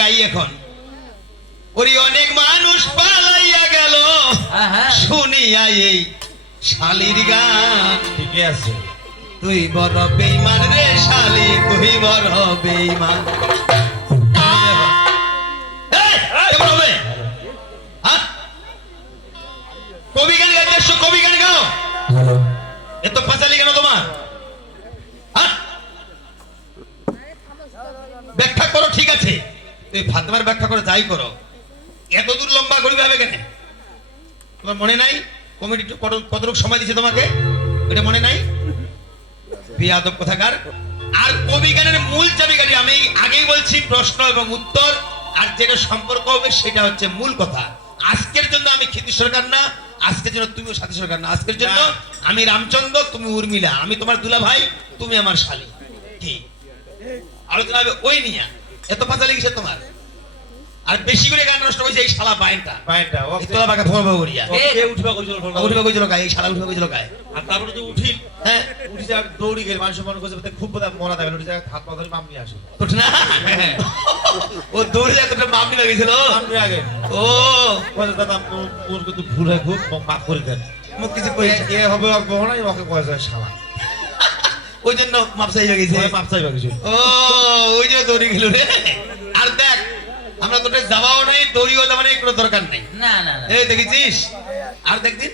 গাই এখন। ওরি অনেক মানুষ পালাইয়া গেল। হ্যাঁ হ্যাঁ। শুনিয়া এই শালির গান। ঠিকই আছে। তুই বড় বেইমান রে শালি তুই বড় বেইমান তুই ফাতেমার ব্যাখ্যা করে যাই করো। এত দূর লম্বা করবি হবে কেন? তোমার মনে নাই? কমিটি কত- কতটুকু সময় দিছে তোমাকে? এটা মনে নাই? বিয়াদব কোথাকার। আর কবি গানের মূল চাবিকাঠি আমি আগেই বলছি প্রশ্ন এবং উত্তর। আর যেটা সম্পর্ক হবে সেটা হচ্ছে মূল কথা। আজকের জন্য আমি খ্যাতি সরকার না আজকের জন্য তুমিও সাথী সরকার না। আজকের জন্য আমি রামচন্দ্র তুমি উর্মিলা। আমি তোমার দুলা ভাই তুমি আমার শালী। কি? আলোচনা হবে ওই নিয়ে। এত পাতা লেগেছে তোমার? আর বেশি করে গান নষ্ট করেছে এই শালা ও এই তোলা বাঁকা ফোন করিয়া উঠবা কইছিল ফোন উঠবে কইছিল গায়ে এই শালা উঠবে কইছিল গায়ে। আর তারপরে তো উঠিল। হ্যাঁ। উঠি যা দৌড়ি গেল মানুষ মনে করছে খুব মরা উঠি যা হাত পা ধরে আসো। তো না। ও দৌড়ে তোটা লাগিয়েছিল মামনি আগে। ও। দাদা মোর- কিন্তু ভুল হয় খুব মাফ করে দেন। মুখ কিছু এ- এ হবে আর ওকে কয়েছে শালা। ওই জন্য মাপসাই হয়ে গেছে ওই মাপ চাইবা ও ওই যে দৌড়ি গেল রে। আমরা তোটা যাওয়াও নাই দড়িও যাওয়া নাই কোনো দরকার নাই। না না না এই দেখেছিস? আর দেখদিন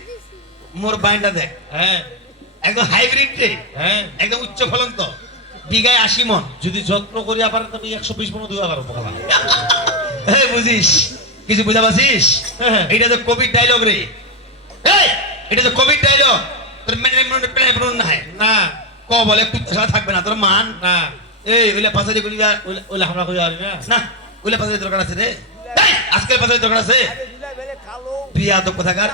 মোর বাইনটা দেখ হ্যাঁ একদম হাইব্রিড রে হ্যাঁ একদম উচ্চ ফলন তো বিঘায় আশি মন যদি যত্ন করি আবার তুমি একশো বিশ মনে আবার পোকা এই বুঝিস? কিছু বুঝা পাচ্ছিস হ্যাঁ। এটা তো কবির ডায়লগ রে। এই এটা তো কবির ডায়লগ তোর মেনে মেনে না হয় না ক বলে কুত্তা থাকবে না তোর মান। না এই ওইলে পাশাদি করিবা ওইলে আমরা কই না। না ওইলে পাশাদি দরকার আছে রে। আজকের পাশাদি দরকার আছে। প্রিয়া তো কোথাকার?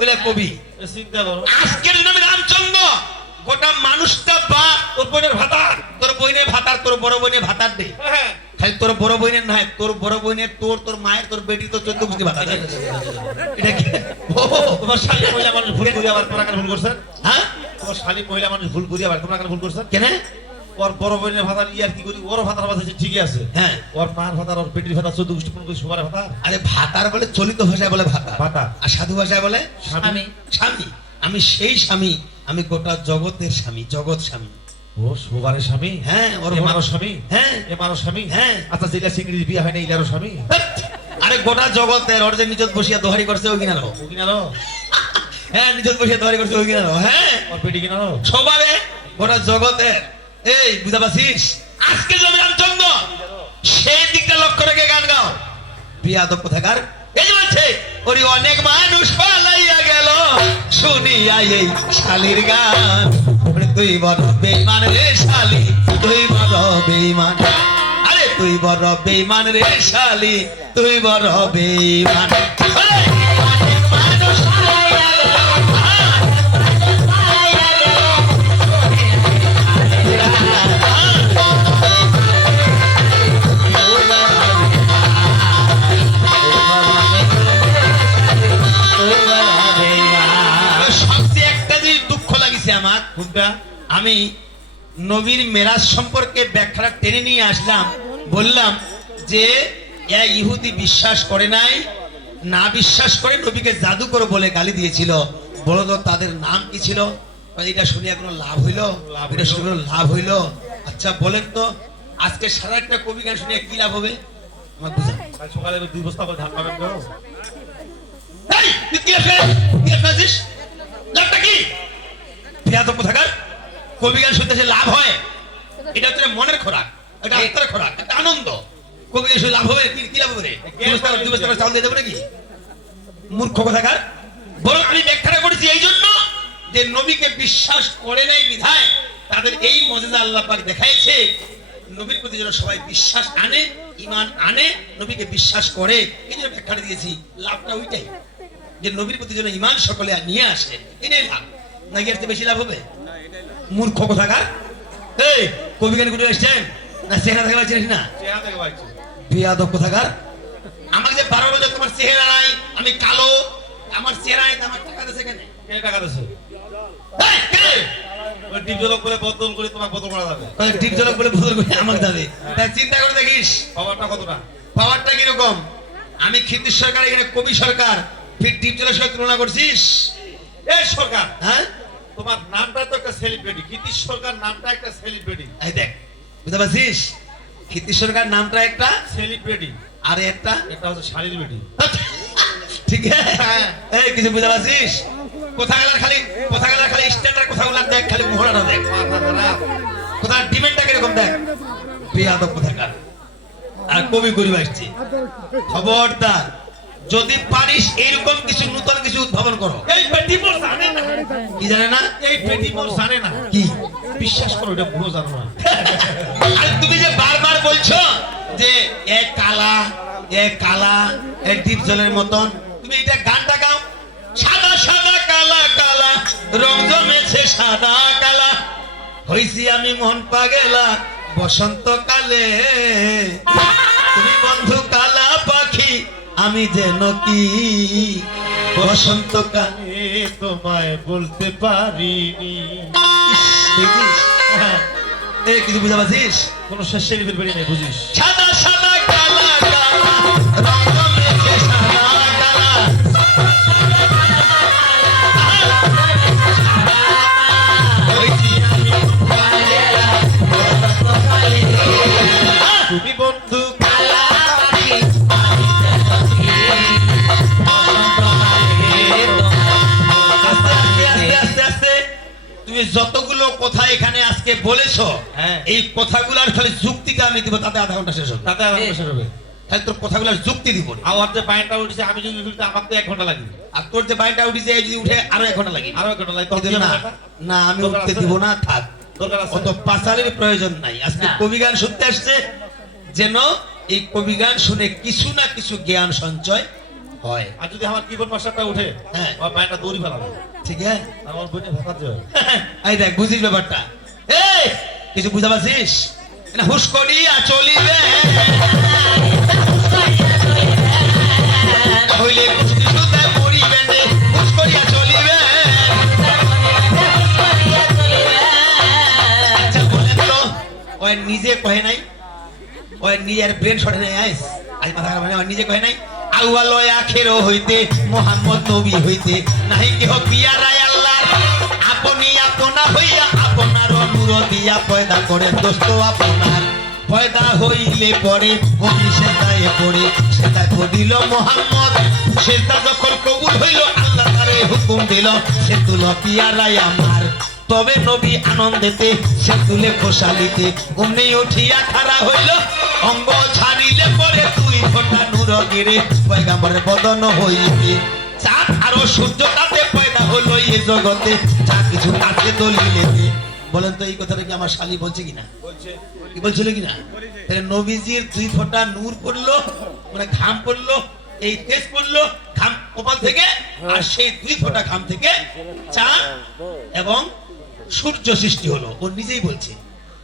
ওইলে কবি। চিন্তা করো। আজকের জন্য আমি রামচন্দ্র। গোটা মানুষটা বা তোর বোনের ভাতার। তোর বোনের ভাতার তোর বড় বোনের ভাতার দে। হ্যাঁ। খালি তোর বড় বোনের নয় তোর বড় বোনের তোর তোর মায়ের তোর বেটি তোর চোদ্দ গোষ্ঠী ভাতা। এটা কি? তোমার শালী মহিলা মানুষ ভুল করি আবার তোমরা ভুল করছেন হ্যাঁ? তোমার শালী মহিলা মানুষ ভুল করি আবার তোমরা ভুল করছেন কেন? ওর বড় বোনের ভাতার ইয়ার কি করি? ওর ভাতার ভাতা ঠিকই আছে। হ্যাঁ। ওর মার ভাতার ওর পেটির ভাতা চোদ্দ গোষ্ঠী পনেরো সবার ভাতা। আরে ভাতার বলে চলিত ভাষায় বলে ভাতা। ভাতা। আর সাধু ভাষায় বলে? স্বামী। স্বামী। আমি সেই স্বামী। আমি গোটা জগতের স্বামী জগৎ স্বামী। ও সবারের স্বামী? হ্যাঁ ওর মারো স্বামী? হ্যাঁ। এ মারো স্বামী? হ্যাঁ। আচ্ছা যেটা সিংড়ি বিয়ে হয় না ইলারও স্বামী? আরে গোটা জগতের ওর যে নিজত বসিয়া দোহারি করছে ওই কিনারো ও কিনারো হ্যাঁ নিজত বসিয়া দোহারি করছে ওই কিনারো হ্যাঁ। ওর পেটি কিনারো সবারে গোটা জগতের। এই বুঝা পাচ্ছিস? আজকে জমি রামচন্দ্র সেই দিকটা লক্ষ্য রেখে গান গাও। বিয়াদব কোথাকার? এই বলছে, ওরি অনেক মানুষ পালাইয়া গেল, শুনিয়া এই শালির গান। ওরে তুই বড় বেইমান রে শালি, তুই বড় বেইমান। আরে তুই বড় বেইমান রে শালি, তুই বড় বেইমান। আমার আমি নবীর মেরাজ সম্পর্কে ব্যাখ্যাটা টেনে নিয়ে আসলাম। বললাম যে ইহুদি বিশ্বাস করে নাই না বিশ্বাস করে নবীকে জাদু জাদুকর বলে গালি দিয়েছিল। বলো তো তাদের নাম কি ছিল? এটা শুনে কোনো লাভ হইল? লাভ এটা শুনে কোনো লাভ হইল? আচ্ছা বলেন তো আজকে সারা একটা কবি গান শুনে কি লাভ হবে? আমার সকালে দুই বস্তা করে ধান পাবেন তো? কি? আছে? কি আছিস? লাভটা কি? বেয়াদব কোথাকার? কবি গান শুনতে সে লাভ হয় এটা হচ্ছে মনের খোরাক এটা আত্মার খোরাক একটা আনন্দ কবি গান শুনে লাভ হবে কি কি লাভ হবে রে বস্তা দুই বস্তা করে চাউল দিয়ে দেবো নাকি মূর্খ কোথাকার বরং আমি ব্যাখ্যাটা করেছি এই জন্য যে নবীকে বিশ্বাস করে নাই বিধায় তাদের এই মজেদা আল্লাহ পাক দেখাইছে নবীর প্রতি যেন সবাই বিশ্বাস আনে ইমান আনে নবীকে বিশ্বাস করে এই জন্য ব্যাখ্যাটা দিয়েছি লাভটা ওইটাই যে নবীর প্রতি যেন ইমান সকলে নিয়ে আসে এটাই লাভ নাকি এর বেশি লাভ হবে? মূর্খ কোথাকার? এই কবি গান করে এসছেন? না চেহারা দেখে পাচ্ছিস না? চেহারা থেকে পাইছি বিয়াদব কোথাকার? আমাকে যে বারো বছর তোমার চেহারা নাই আমি কালো আমার চেহারা নিতে আমার টাকা দিছে কেন? কে টাকা দিছে এই, কে? বলে বদল করে তোমাকে বদল করা যাবে। ওই জলক বলে বদল করে আমাকে দেবে। তাই চিন্তা করে দেখিস পাওয়ারটা কতটা? পাওয়ারটা কীরকম? আমি খিতির সরকার এখানে কবি সরকার ফির টিপ জলের সঙ্গে তুলনা করছিস? এই সরকার হ্যাঁ? তোমার নামটা তো একটা সেলিব্রিটি কীতিশ সরকার নামটা একটা সেলিব্রিটি এই দেখ বুঝতে পারছিস? খিতির সরকার নামটা একটা সেলিব্রিটি আর একটা? এটা হচ্ছে শাড়ির ঠিক আছে? হ্যাঁ। এই কিছু বুঝতে পারছিস? কোথা গেলার খালি কোথা গেলার খালি স্ট্যান্ডার্ড কোথাগুলো দেখ খালি মোহরাটা দেখ। মাথা খারাপ কোথার ডিমেন্টটা কীরকম দেখ? বিয়াদব কোথাকার? আর কবি গরিব আসছে। খবরদার। যদি পারিস এইরকম কিছু নতুন কিছু উদ্ভাবন করো। এই বেটি জানে না। কি জানে না? এই বেটি মোর জানে না। কি? বিশ্বাস করো এটা পুরো জানো না। আর তুমি যে বারবার বলছো যে এ কালা এ কালা এ ডিপ জলের মতন তুমি এটা গানটা গাও। সাদা সাদা কালা কালা রং জমেছে সাদা কালা। হইছি আমি মন পাগেলা বসন্ত কালে। তুমি বন্ধু কালা আমি যেন কি বসন্ত কালে তোমায় বলতে পারিনি। এ কিছু বুঝতে পারছিস কোন বেরিয়ে নেই বুঝিস? সাদা সাদা কালা কালা তুমি বন্ধু যতগুলো কথা এখানে আজকে বলেছ হ্যাঁ। এই কথাগুলোর খালি যুক্তিটা আমি দিব তাতে আধা ঘণ্টা শেষ হবে। তাতে আমার শেষ হবে। খালি তোর কথাগুলোর যুক্তি দিব আমার যে পায়েরটা উঠেছে আমি যদি উঠতে আমার তো এক ঘণ্টা লাগবে। আর তোর যে বাইনটা উঠেছে যদি উঠে আরও এক ঘণ্টা লাগে। আরও এক ঘণ্টা লাগবে তখন কিন্তু দিয়ে না না আমি উঠতে দিব না থাক। অত পাঁচালের প্রয়োজন নাই। আজকে কবি গান শুনতে আসছে যেন এই কবি গান শুনে কিছু না কিছু জ্ঞান সঞ্চয় হয়। আর যদি আমার কিবোর্ড মাস্টারটা উঠে হ্যাঁ। আমার পায়েরটা দৌড়ি ফেলাবে। ঠিক আছে। আর আমার বইনে ভাসাতে হবে এই দেখ বুঝিস ব্যাপারটা। এই কিছু বুঝতে পারছিস না হুশ করিয়া চলিবে হইলে কুস্তি সুতায় পড়িবে হুশ করিয়া চলিবে আচ্ছা ওই নিজে কহে নাই? ওই নিজের ব্রেন শটে নাই আইস। আজ মাথা খারাপ না, ওই নিজে কহে নাই? আউয়ালয় আখেরও হইতে, মোহাম্মদ নবী হইতে। নাহি কেহ পিয়ারায় আল্লাহর আপনি আপনা হইয়া আপনার নূর দিয়া পয়দা করে, দোস্ত আপনার পয়দা হইলে পরে অগ্নি সেদায়ে পড়ে। সেটা করিল মোহাম্মদ সেটা যখন কবুল হইল, আল্লাহ তারে হুকুম দিল, সে তুল পিয়ারায় আমার। তবে নবী আনন্দেতে সে তুলে খোসালিতে। অমনি উঠিয়া খাড়া হইল অঙ্গ ছাড়িলে পরে তুই ফোটা নূর গিরে পয়গাম্বরের বদন হইবে চাঁদ আরও সূর্য তাতে পয়দা হলো এই জগতে যা কিছু তাতে দলিলেতে। বলেন তো এই কথাটা কি আমার শালি বলছে কিনা? কি বলছিল কিনা? তাহলে নবীজির দুই ফোঁটা নূর পড়ল মানে ঘাম পড়ল এই তেজ পড়ল ঘাম কপাল থেকে আর সেই দুই ফোঁটা ঘাম থেকে চাঁদ এবং সূর্য সৃষ্টি হলো। ও নিজেই বলছে।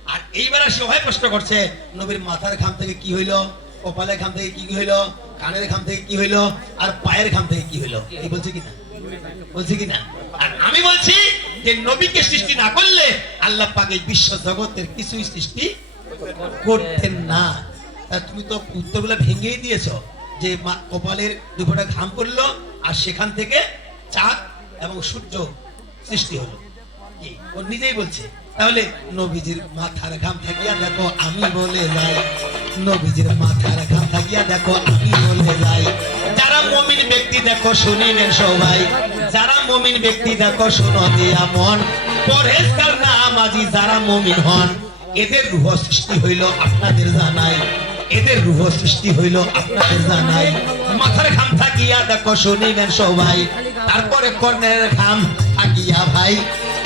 আর এইবার সে হয় প্রশ্ন করছে, নবীর মাথার ঘাম থেকে কি হইল? কপালের ঘাম থেকে কি হইল? কানের ঘাম থেকে কি হইল? আর পায়ের ঘাম থেকে কি হইল? এই বলছে কিনা বলছে কিনা আর আমি বলছি যে, নবীকে সৃষ্টি না করলে আল্লাহ পাক এই বিশ্ব জগতের কিছুই সৃষ্টি করতেন না। তুমি তো উত্তরগুলো ভেঙেই দিয়েছ যে, মা- কপালের দুপুরটা ঘাম পড়ল আর সেখান থেকে চাঁদ এবং সূর্য সৃষ্টি হলো। ও নিজেই বলছে, তাহলে নবীজির মাথার ঘাম থাকিয়া দেখো, আমি বলে যাই। নবীজির মাথার ঘাম থাকিয়া দেখো, আমি বলে যাই। যারা মমিন ব্যক্তি দেখো শুনিলেন সবাই। যারা মমিন ব্যক্তি দেখো দিয়া মন। না মাঝি যারা মমিন হন। এদের রুহ সৃষ্টি হইল আপনাদের জানাই। এদের রুহ সৃষ্টি হইল আপনাদের জানাই। মাথার ঘাম থাকিয়া দেখো শুনিলেন সবাই। তারপরে কর্ণের ঘাম থাকিয়া ভাই।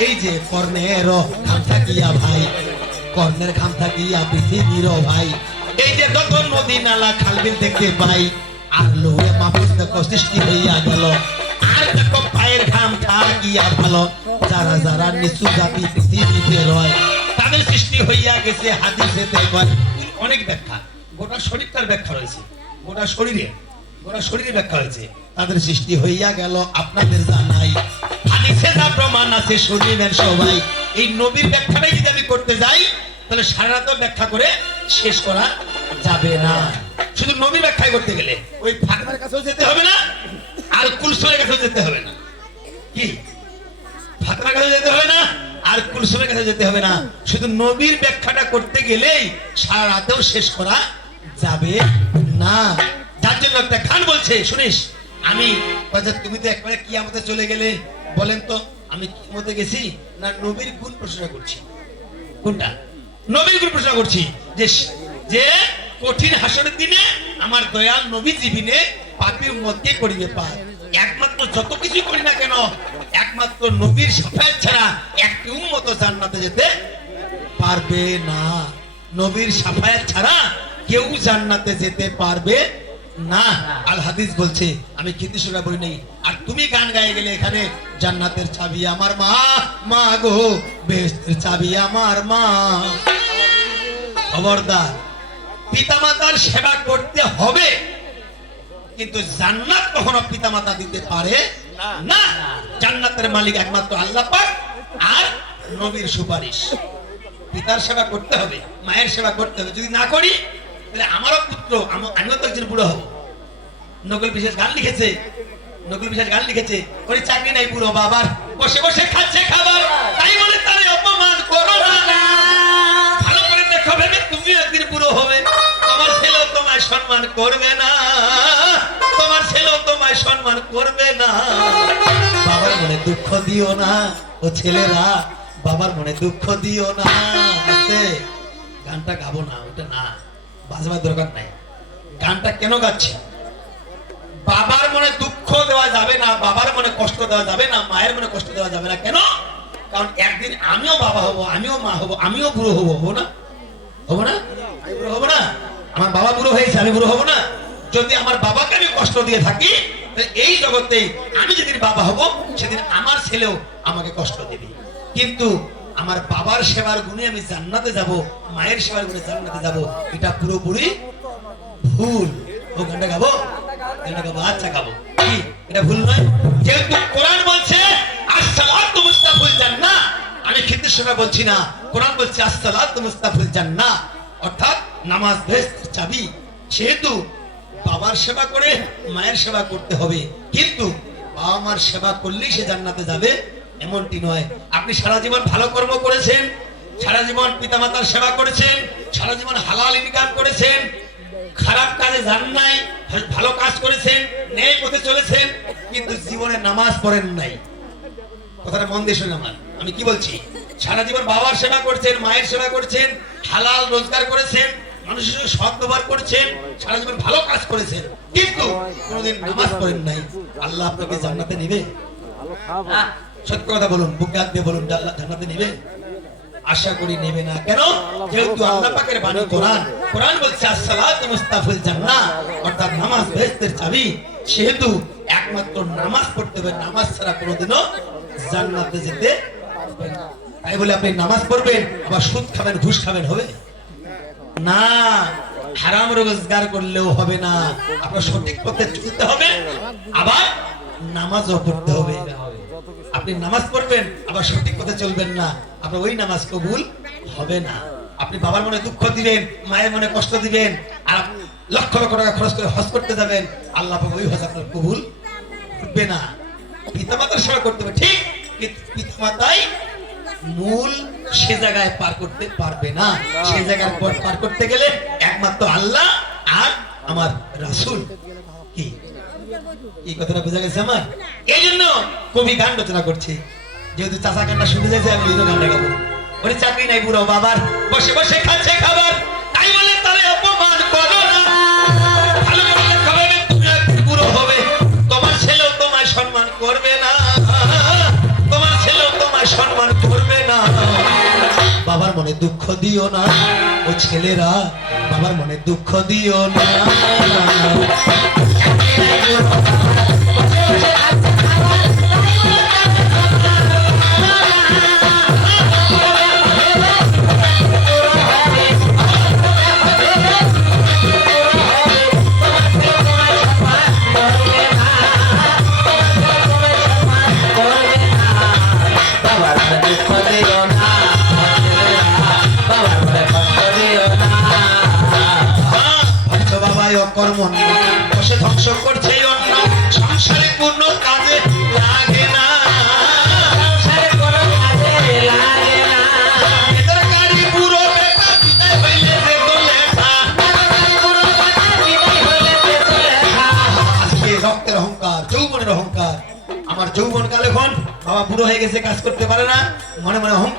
এই যে কর্ণের ঘাম থাকিয়া ভাই, কর্ণের ঘাম থাকিয়া পৃথিবীর ভাই। এই যে যত নদী নালা খালবিল দেখতে পাই, আর লোহে মাপুস দেখো সৃষ্টি হইয়া গেল। আর দেখো পায়ের ঘাম থাকিয়া ভালো, যারা যারা নিচু জাতি পৃথিবীতে রয় তাদের সৃষ্টি হইয়া গেছে হাদিসে দেখবার অনেক ব্যাখ্যা, গোটা শরীরটার ব্যাখ্যা রয়েছে। গোটা শরীরে ওরা শরীরে ব্যাখ্যা হয়েছে। তাদের সৃষ্টি হইয়া গেল, আপনাদের জানাই। হাদিসে যা প্রমাণ আছে, শুনিবেন সবাই। এই নবীর ব্যাখ্যাটাই যদি আমি করতে যাই, তাহলে সারা ব্যাখ্যা করে শেষ করা যাবে না। শুধু নবীর ব্যাখ্যা করতে গেলে, ওই কাছেও যেতে হবে না, আর কুলসুমের কাছেও যেতে হবে না। কি? যেতে হবে না, আর কাছে যেতে হবে না। শুধু নবীর ব্যাখ্যাটা করতে গেলেই সারা রাতেও শেষ করা যাবে না। যার জন্য একটা গান বলছে, শুনিস? আমি তুমি তো একবারে কি আমাদের চলে গেলে বলেন তো, আমি কি মতে গেছি না নবীর গুণ প্রশ্ন করছি? কোনটা? নবীর গুণ প্রশ্ন করছি। যে যে কঠিন হাসরের দিনে আমার দয়াল নবী জীবিনে পাপি উম্মতকে করিবে পার একমাত্র যত কিছু করি না কেন, একমাত্র নবীর সাফায়াত ছাড়া একটি উম্মত জান্নাতে যেতে পারবে না। নবীর সাফায়াত ছাড়া কেউ জান্নাতে যেতে পারবে না আল হাদিস বলছে আমি খ্যাতি সুরা বলি নেই। আর তুমি গান গায়ে গেলে এখানে জান্নাতের চাবি আমার মা মা গো বেহেশতের চাবি আমার মা। খবরদার পিতামাতার সেবা করতে হবে কিন্তু জান্নাত কখনো পিতামাতা দিতে পারে না। জান্নাতের মালিক একমাত্র আল্লাহ পাক আর নবীর সুপারিশ। পিতার সেবা করতে হবে মায়ের সেবা করতে হবে। যদি না করি তাহলে আমারও পুত্র, আম- আমিও তো একজন বুড়ো। হব নকল বিশেষ গান লিখেছে। নকল বিশেষ গান লিখেছে। ওই চাকরি নাই বুড়ো বাবার। বসে বসে খাচ্ছে খাবার। তাই বলে তারে অপমান করো না। ভালো করে দেখো ভেবে তুমি একদিন বুড়ো হবে। তোমার ছেলেও তোমায় সম্মান করবে না। তোমার ছেলেও তোমায় সম্মান করবে না। বাবার মনে দুঃখ দিও না, ও ছেলেরা। বাবার মনে দুঃখ দিও না। গানটা গাবো না, ওটা না। বাজবার দরকার নাই। গানটা কেন গাচ্ছি? বাবার মনে দুঃখ দেওয়া যাবে না, বাবার মনে কষ্ট দেওয়া যাবে না, মায়ের মনে কষ্ট দেওয়া যাবে না। কেন? কারণ একদিন আমিও বাবা হব, আমিও মা হব, আমিও বুড়ো হব, হব না? হব না? হব না? আমার বাবা বুড়ো হয়েছে, আমি বুড়ো হব না? যদি আমার বাবাকে আমি কষ্ট দিয়ে থাকি এই জগতে আমি যেদিন বাবা হব, সেদিন আমার ছেলেও আমাকে কষ্ট দেবে। কিন্তু আমার বাবার সেবার গুণে আমি জান্নাতে যাব, মায়ের সেবার গুণে জান্নাতে যাব, এটা পুরোপুরি ভুল। ও গানটা গাবো? গানটা গাবো আচ্ছা গাবো। কি? এটা ভুল নয়? যেহেতু কোরআন বলছে, আসসালাতু মুস্তাফুল জান্নাহ। আমি খিদের সময় বলছি না। কোরআন বলছে, আসসালাতু মুস্তাফুল জান্নাহ। অর্থাৎ নামাজ বেহেশতের চাবি। সেহেতু বাবার সেবা করে মায়ের সেবা করতে হবে। কিন্তু বাবা মার সেবা করলেই সে জান্নাতে যাবে। এমনটি নয়। আপনি সারা জীবন ভালো কর্ম করেছেন সারা জীবন পিতামাতার সেবা করেছেন সারা জীবন হালাল ইনকাম করেছেন খারাপ কাজে যান নাই ভালো কাজ করেছেন ন্যায় পথে চলেছেন কিন্তু জীবনে নামাজ পড়েন নাই। কথাটা মন দিয়ে শোনেন আমার। আমি কি বলছি? সারা জীবন বাবার সেবা করছেন মায়ের সেবা করছেন হালাল রোজগার করেছেন মানুষের সঙ্গে সৎ ব্যবহার করছেন সারা জীবন ভালো কাজ করেছেন কিন্তু কোনোদিন নামাজ পড়েন নাই। আল্লাহ আপনাকে জান্নাতে নেবে? কথা বলুন দিয়ে বলুন আল্লাহ জান্নাতে নেবে। আশা করি নেবে না। কেন? যেহেতু আল্লাহ পাকের বাণী কোরআন। কোরআন বলছে, আসসালাত মুস্তাফিল অর্থাৎ নামাজ বেহেশতের চাবি। সেহেতু একমাত্র নামাজ পড়তে হবে। নামাজ ছাড়া কোনোদিনও জান্নাতে যেতে পারবেন তাই বলে আপনি নামাজ পড়বেন, আবার সুদ খাবেন, ঘুষ খাবেন, হবে? না, হারাম রোজগার করলেও হবে না। আপনার সঠিক পথে চলতে হবে। আবার নামাজও পড়তে হবে। আপনি নামাজ পড়বেন, আবার সঠিক পথে চলবেন না। আপনার ওই নামাজ কবুল হবে না। আপনি বাবার মনে দুঃখ দিবেন, মায়ের মনে কষ্ট দিবেন, আর লক্ষ লক্ষ টাকা খরচ করে হজ করতে যাবেন। আল্লাহ ওই হজ আপনার কবুল করবে না। পিতামাতার সেবা করতে হবে, ঠিক, কিন্তু পিতামাতাই মূল সে জায়গায় পার করতে পারবে না। সে জায়গায় পর পার করতে গেলে একমাত্র আল্লাহ আর আমার রাসূল। কি? এই কথাটা বোঝা গেছে আমার? এই জন্য কবি গান রচনা করছে। যেহেতু চাচা গানটা শুনতে আমি ওই গানটা গাবো। ওরে চাকরি নাই বুড়ো বাবার বসে বসে খাচ্ছে খাবার। তাই বলে তারে অপমান করো না। ভালো করে খাবে তুমি বুড়ো হবে। তোমার ছেলেও তোমায় সম্মান করবে না। তোমার ছেলেও তোমায় সম্মান করবে না। বাবার মনে দুঃখ দিও না। ও ছেলেরা বাবার মনে দুঃখ দিও না। Thank you.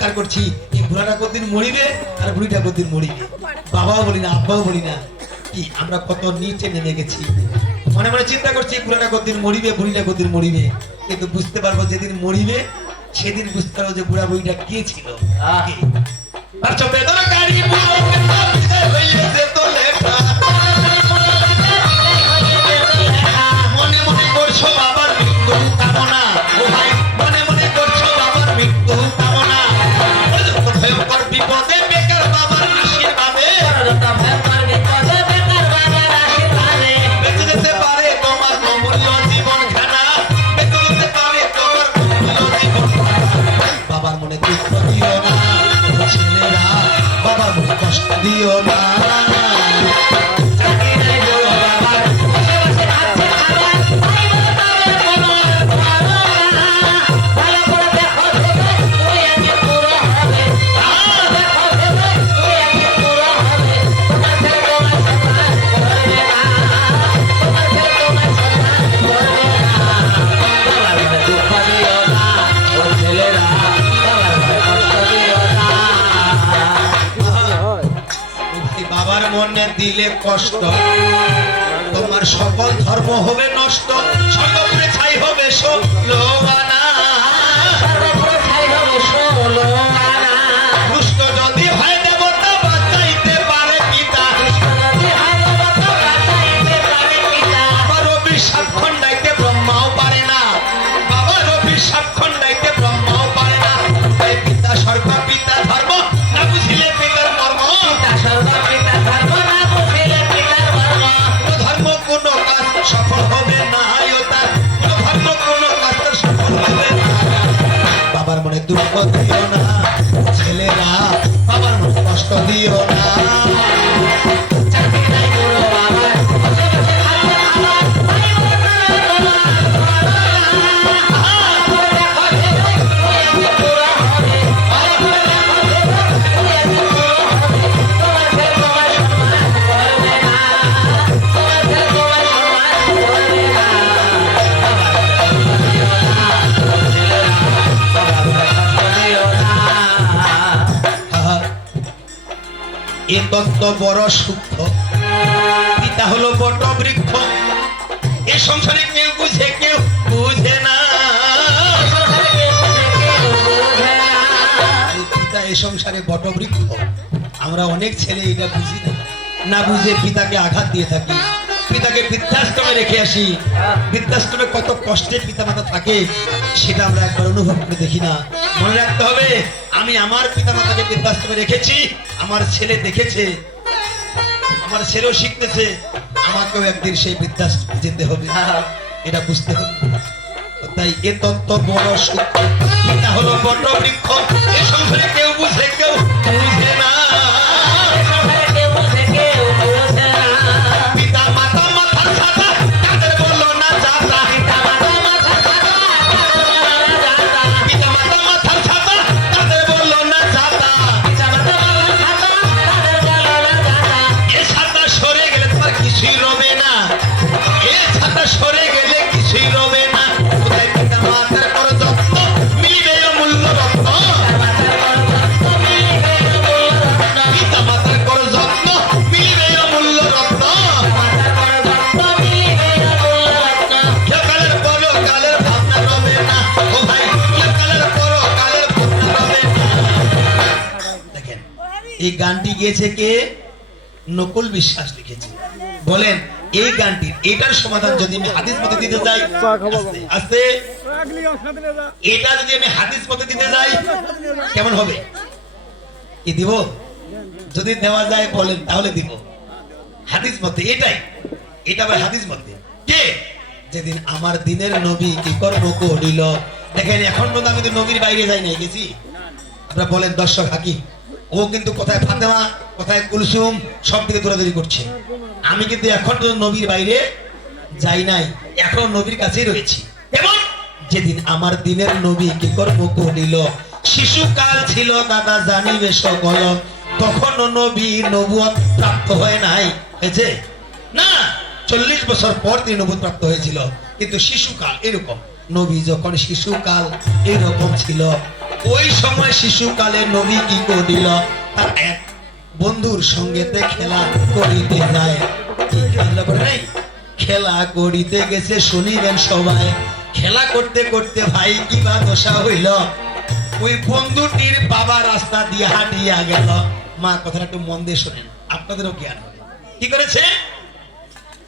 অহংকার করছি। এই বুড়াটা কতদিন মরিবে আর বুড়িটা কতদিন মরিবে। বাবাও বলি না, আব্বাও বলি না। কি, আমরা কত নিচে নেমে গেছি। মনে মনে চিন্তা করছি বুড়াটা কতদিন মরিবে বুড়িটা কতদিন মরিবে। কিন্তু বুঝতে পারব যেদিন মরিবে, সেদিন বুঝতে পারব যে বুড়া বুড়িটা কে ছিল? কে? তার দিলে কষ্ট। তোমার সকল ধর্ম হবে নষ্ট সকল ছাই হবে লোবানা মনে দুঃখ তত্ত্ব বড় সূক্ষ্ম পিতা হলো বট বৃক্ষ এ সংসারে কেউ বুঝে কেউ বুঝে না। পিতা এ সংসারে বট বৃক্ষ আমরা অনেক ছেলে এটা বুঝি না বুঝে পিতাকে আঘাত দিয়ে থাকি। পিতাকে বৃদ্ধাশ্রমে রেখে আসি। বৃদ্ধাশ্রমে কত কষ্টে পিতা মাতা থাকে, সেটা আমরা একবার অনুভব করে দেখি না। মনে রাখতে হবে, আমি আমার পিতা মাতাকে বৃদ্ধাশ্রমে রেখেছি, আমার ছেলে দেখেছে, আমার ছেলেও শিখতেছে, আমাকেও একদিন সেই বৃদ্ধাশ্রমে যেতে হবে। এটা বুঝতে হবে। তাই এ তত্ত্ব বড় সূক্ষ্ম পিতা হলো বট বৃক্ষ, এ সংসারে গানটি গেয়েছে কে? নকুল বিশ্বাস লিখেছে। বলেন এই গানটির এটার সমাধান যদি আমি হাদিস মতে দিতে যাই আস্তে, এটা যদি আমি হাদিস মতে দিতে যাই কেমন হবে? কি দিব? যদি দেওয়া যায় বলেন তাহলে দিব। হাদিস মতে এটাই। এটা আবার হাদিস মতে কে? যেদিন আমার দিনের নবী কি কর্ম করিল। দেখেন এখন পর্যন্ত আমি তো নবীর বাইরে যাই নাই গেছি। আপনারা বলেন দর্শক হাকি ও কিন্তু কোথায় ফাতেমা, কোথায় কুলসুম, সব দিকে দৌড়াদৌড়ি করছে। আমি কিন্তু এখন নবীর বাইরে যাই নাই, এখন নবীর কাছেই রয়েছি। এবং যেদিন আমার দিনের নবী কি কর্ম করিল, শিশুকাল ছিল, দাদা জানিবে সকল। তখনও নবী নবুয়ত প্রাপ্ত হয় নাই। হয়েছে? না, চল্লিশ বছর পর তিনি নবুয়ত প্রাপ্ত হয়েছিল। কিন্তু শিশুকাল এরকম। নবী যখন শিশুকাল এরকম ছিল ওই সময় শিশুকালে নবী কি করিল? তার এক বন্ধুর সঙ্গেতে খেলা করিতে যায়। খেলা করে খেলা করিতে গেছে শুনিবেন সবাই। খেলা করতে করতে ভাই কিবা দশা হইল? ওই বন্ধুটির বাবা রাস্তা দিয়ে হাঁটিয়া গেল। মা, কথাটা একটু মন দিয়ে শোনেন, আপনাদেরও জ্ঞান হবে। কি করেছে?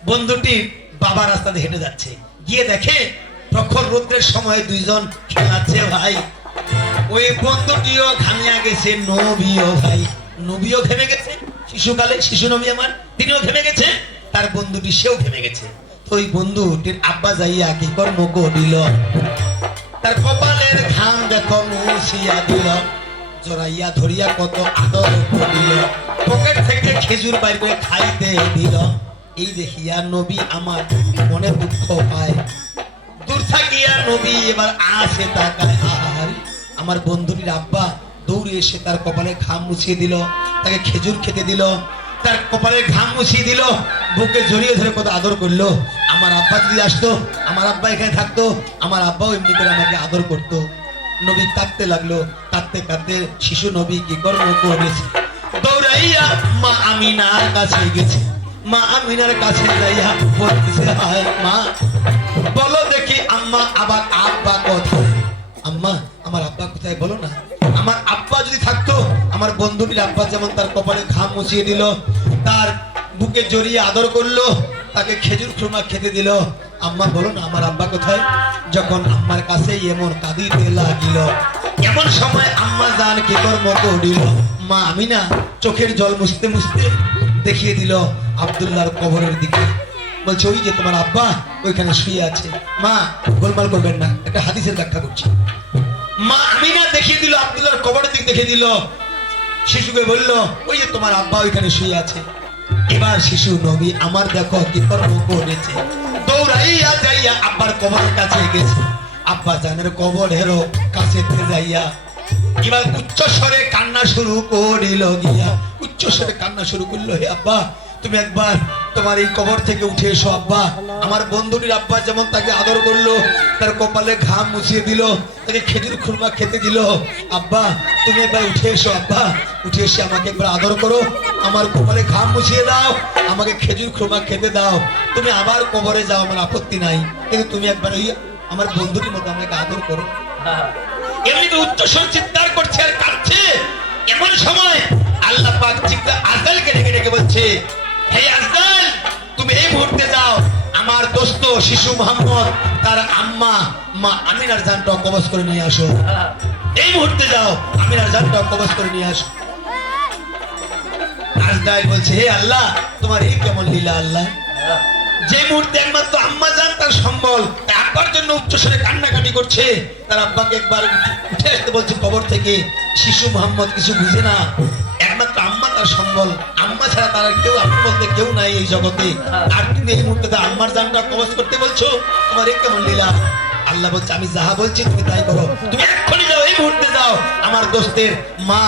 বন্ধুটির বাবা রাস্তা দিয়ে হেঁটে যাচ্ছে। গিয়ে দেখে প্রখর রৌদ্রের সময় দুইজন খেলাচ্ছে ভাই। ওই বন্ধুটিও ঘামিয়া গেছে ভাই। ঘেমে গেছে, শিশুকালে, শিশু নবী আমার, তিনিও ঘেমে গেছে, তার বন্ধুটি সেও ঘেমে গেছে। ওই বন্ধুটির আব্বা যাইয়া কি কর্ম করিল? তার কপালের ঘাম দেখো দিল, জড়াইয়া ধরিয়া কত আদর করিল। পকেট থেকে খেজুর বাইর খাইতে দিল। এই দেখিয়া নবী আমার, মনে দুঃখ পায়। দূর থাকিয়া নবী এবার আসে তাকায়। আর আমার বন্ধুটির আব্বা দৌড়ে এসে তার কপালে ঘাম মুছিয়ে দিল, তাকে খেজুর খেতে দিল, তার কপালে ঘাম মুছিয়ে দিল, বুকে জড়িয়ে ধরে কত আদর করল। আমার আব্বা যদি আসতো, আমার আব্বা এখানে থাকতো, আমার আব্বাও এমনি করে আমাকে আদর করতো। নবী কাঁদতে লাগল, কাঁদতে কাঁদতে শিশু নবী কি কর্ম করেছে? দৌড়াইয়া মা আমিনার কাছে গেছে, মা আমিনার কাছে যাইয়া বলতেছে আমার বন্ধুটির আব্বা যেমন তার কপালে ঘাম মুছিয়ে দিল, তার বুকে জড়িয়ে আদর করল, তাকে খেজুর খুরমা খেতে দিল। আম্মা বলো না আমার আব্বা কোথায়? যখন আম্মার কাছে এমন কাঁদিতে লাগিল। এমন সময় আম্মা জান কি কর্ম করিল মা আমি না চোখের জল মুছতে মুছতে দেখিয়ে দিল আব্দুল্লাহর কবরের দিকে। বলছে, ওই যে তোমার আব্বা ওইখানে শুয়ে আছে। মা, গোলমাল করবেন না, একটা হাদিসের ব্যাখ্যা করছি। মা আমি না দেখিয়ে দিল, আব্দুল্লাহর কবরের দিক দেখিয়ে দিল। শিশুকে বলল, ওই যে তোমার আব্বা ওইখানে শুয়ে আছে। এবার শিশু, নবী, আমার দেখো কি কর্ম করেছে। দৌড়াইয়া যাইয়া আব্বার কবরের কাছে গেছে। আব্বা জানের হেরো কাছে যাইয়া এবার উচ্চ স্বরে কান্না শুরু করিল গিয়া। উচ্চ স্বরে কান্না শুরু করল, হে আব্বা, তুমি একবার তোমার এই কবর থেকে উঠে এসো, আব্বা। আমার বন্ধুটির আব্বা যেমন তাকে আদর করল, তার কপালে ঘাম মুছিয়ে দিল, তাকে খেজুর খুরমা খেতে দিল। আব্বা, তুমি একবার উঠে এসো, আব্বা। উঠে এসে আমাকে একবার আদর করো, আমার কপালে ঘাম মুছিয়ে দাও, আমাকে খেজুর খুরমা খেতে দাও। তুমি আবার কবরে যাও, আমার আপত্তি নাই। কিন্তু তুমি একবার ওই আমার বন্ধুটির মতো আমাকে আদর করো। এমনিতে উচ্চস্বর চিৎকার করছে আর কাঁদছে। এমন সময় আল্লাহ পাক চিৎকার আজদালকে ডেকে ডেকে বলছে তুমি এই মুহূর্তে যাও। আমার দোস্ত শিশু মোহাম্মদ, তার আম্মা, মা আমিনার জানটা করে নিয়ে আসো। এই মুহূর্তে যাও, আমিনার জানটা করে নিয়ে আসো। বলছে, হে আল্লাহ, তোমার এই কেমন লীলা আল্লাহ? যে মুহূর্তে একমাত্র আম্মা যান তার সম্বল একবার জন্য উচ্চস্বরে কান্নাকাটি করছে, তার আব্বাকে একবার উঠে আসতে বলছে কবর থেকে। শিশু মোহাম্মদ কিছু বুঝে না। একমাত্র আম্মা তার সম্বল। আম্মা ছাড়া তার কেউ আপন বলতে কেউ নাই এই জগতে। আর তুমি এই মুহূর্তে আম্মার জানটা কবজ করতে বলছো? তোমার কেমন লীলা? আল্লাহ বলছে, আমি যাহা বলছি তুমি তাই করো। তুমি এক্ষুনি যাও, এই মুহূর্তে যাও। আমার দোস্তের মা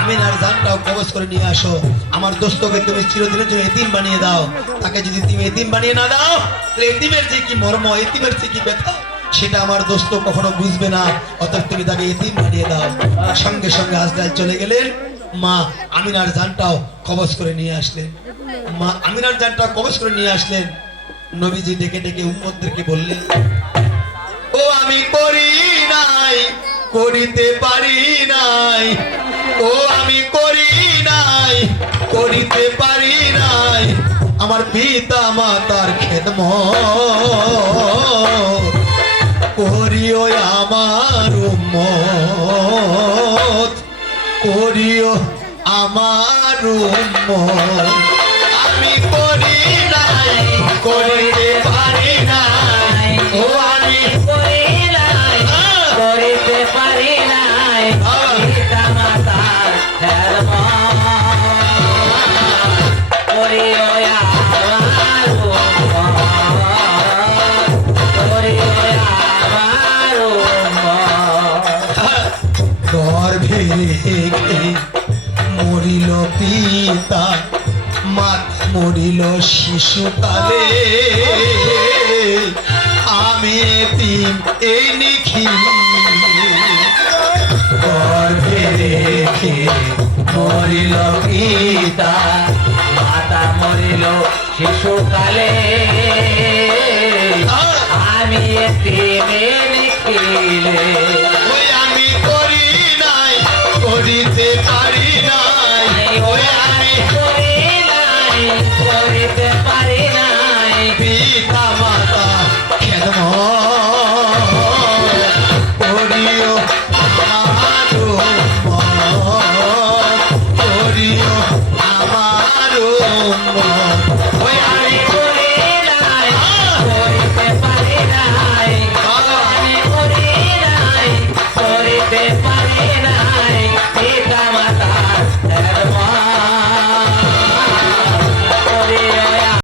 আমিনার জানটাও কবজ করে নিয়ে আসো। আমার দোস্তকে তুমি চিরদিনের জন্য এতিম বানিয়ে দাও। তাকে যদি তুমি এতিম বানিয়ে না দাও, তাহলে এতিমের যে কি মর্ম, এতিমের যে কি ব্যথা, সেটা আমার দোস্ত কখনো বুঝবে না। অতএব তুমি তাকে এতিম বানিয়ে দাও। সঙ্গে সঙ্গে আজদাল চলে গেলেন। মা আমিনার জানটাও কবজ করে নিয়ে আসলেন। মা আমিনার জানটাও কবজ করে নিয়ে আসলেন। নবীজি ডেকে ডেকে উম্মদদেরকে বললেন, ও আমি করি নাই, করিতে পারি নাই, ও আমি করি নাই, করিতে পারি নাই, আমার পিতা মাতার খেদম করিও আমার উম্মত। করিও আমার আমি করি নাই করিতে পারি নাই। ও আমি করি নাই, করিতে পারি নাই। রেখে মরিল পিতা মা মরিল শিশুকালে আমি এতিম এই নিখিল গর্ভে রেখে মরিল পিতা মাতা মরিল শিশুকালে আমি এতিমে লিখিলে করিতে পারি নাই ওরে আমি করি নাই করিতে